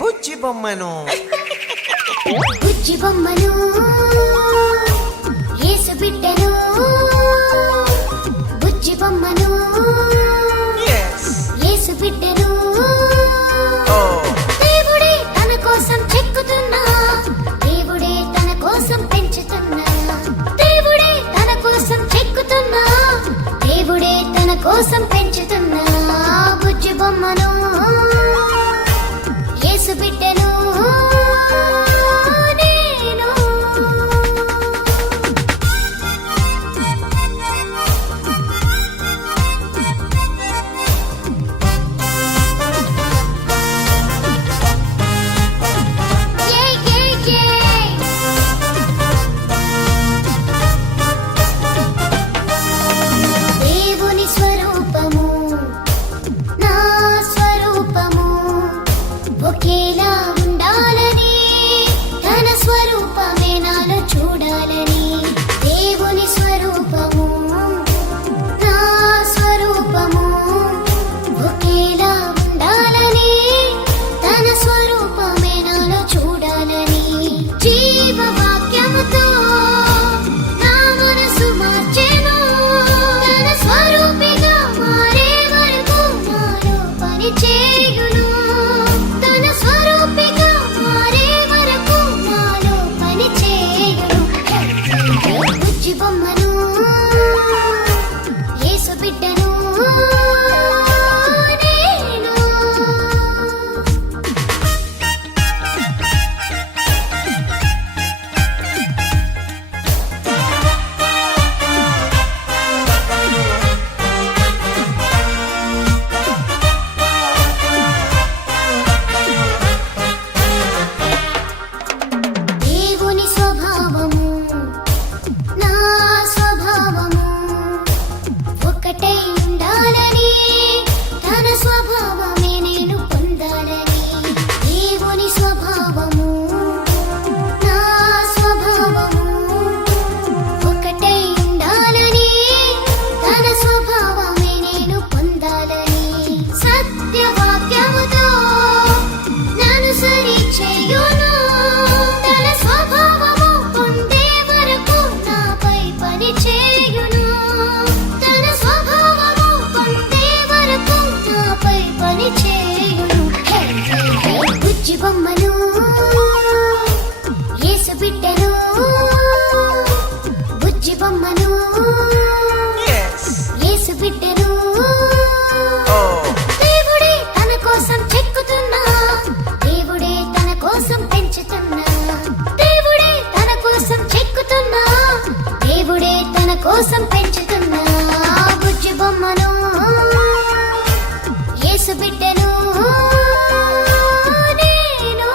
బుజ్జి బొమ్మను బుజ్జి బొమ్మను యేసు బిడ్డను బుజ్జి బొమ్మను యేసు బిడ్డను దేవుడే తన కోసం చెక్కుతున్నా దేవుడే తన కోసం పెంచుతున్నా దేవుడే తన కోసం చెక్కుతున్నా దేవుడే తన కోసం పెంచుతున్నా బుజ్జి బొమ్మను యేసు బిడ్డను నేను దేవుని స్వరూపము నా స్వరూపము ఒకేలా ఉండాలని తన స్వరూపమే నాలో చూడాలని దేవుని స్వరూపము నా స్వరూపము ఒకేలా ఉండాలని తన స్వరూపమే నాలో చూడాలని జీవవాక్యముతో నా మనసు మార్చెను తన స్వరూపిగా మారే వరకు నాలో పని చేయును తన స్వరూపిగా మారే వరకు నాలో పని చేయును బుజ్జి బొమ్మను యేసు బిడ్డను నేను దేవుని స్వభావము నా స్వభావము ఒకటై ఉండాలని తన స్వభావమే నేను పొందాలని దేవుని స్వభావము నా స్వభావము ఒకటై ఉండాలని తన స్వభావమే నేను పొందాలని సత్యవాక్యముతో నన్ను సరి చేయును తన స్వభావము పొందే వరకు నాపై పని చేయును తన స్వభావము పొందే వరకు నాపై పని చేయును బుజ్జి బొమ్మను యేసు బిడ్డను బుజ్జి బొమ్మను యేసు బిడ్డను దేవుడే తన కోసం చెక్కుతున్నా దేవుడే తన కోసం పెంచుతున్నా దేవుడే తన కోసం చెక్కుతున్నా దేవుడే తన కోసం పెంచుతున్నా బుజ్జి బొమ్మను యేసు బిడ్డను నేను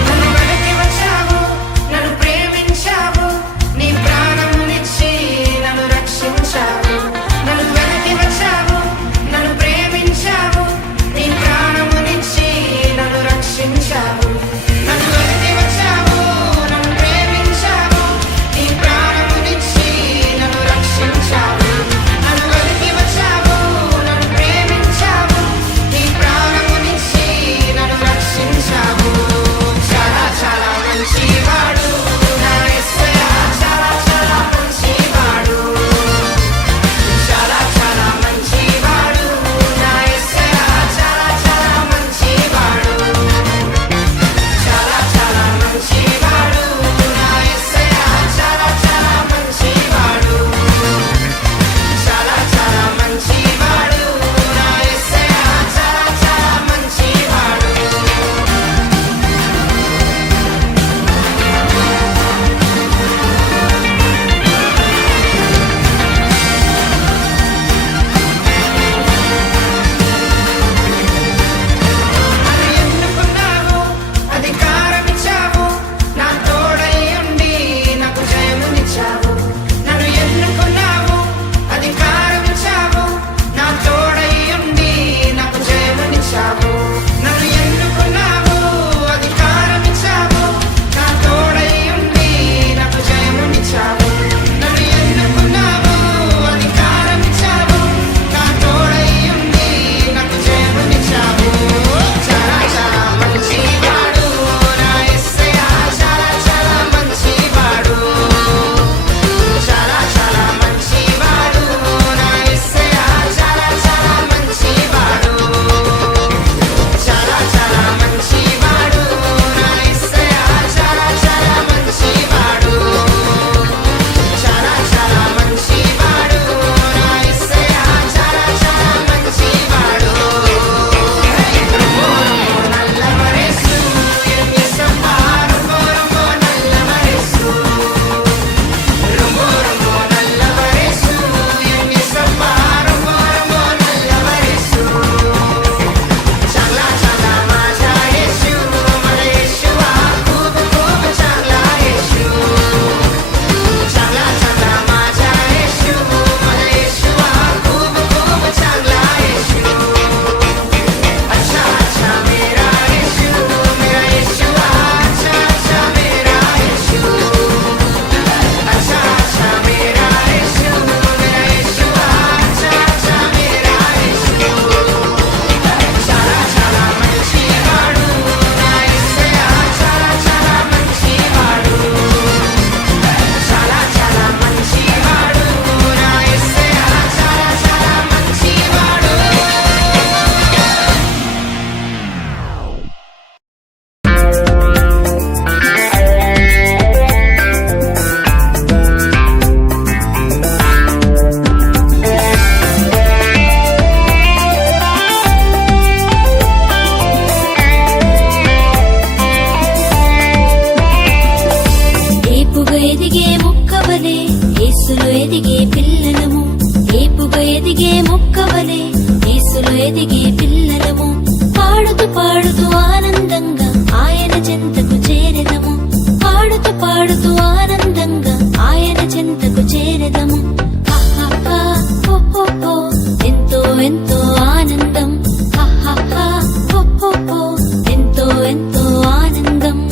నన్ను వెనక్కి వచ్చా పాడుతూ ఆనందంగా ఆయన చెంతకు చేరెదము. హహహ, హో, హో, హో, ఎంతో ఎంతో ఆనందం. హహహ, హో, హో, హో, ఎంతో ఎంతో ఆనందం.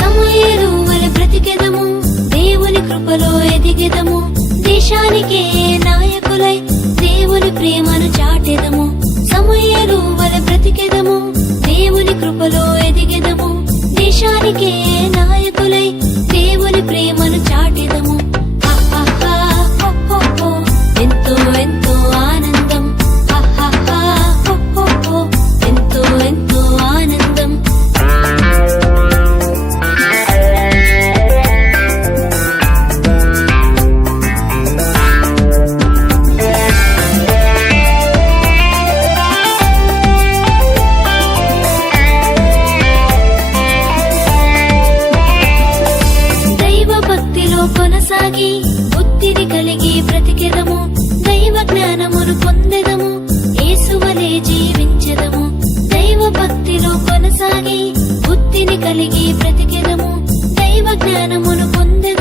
సమూయేలు వలె బ్రతికెదము, దేవుని కృపలో ఎదిగెదము. దేశానికే నాయకులై దేవుని ప్రేమను చాటెదము. సమూయేలు వలె బ్రతికెదము, దేవుని కృపలో ఎదిగెదము. దేశానికే నాయకులై దేవుని ప్రేమను చాటెదము. హహహ, హో, హో, హో, ఎంతో ఎంతో ఆనందం. హహహ, హో, హో, హో, ఎంతో ఎంతో ఆనందం. దైవ భక్తిలో కొనసాగి బుద్ధిని కలిగి బ్రతికెదము. దైవ జ్ఞానమును పొందెదము, యేసువలే జీవించెదము. దైవ భక్తిలో కొనసాగి బుద్ధిని కలిగి బ్రతికెదము. దైవ జ్ఞానమును పొందెదము,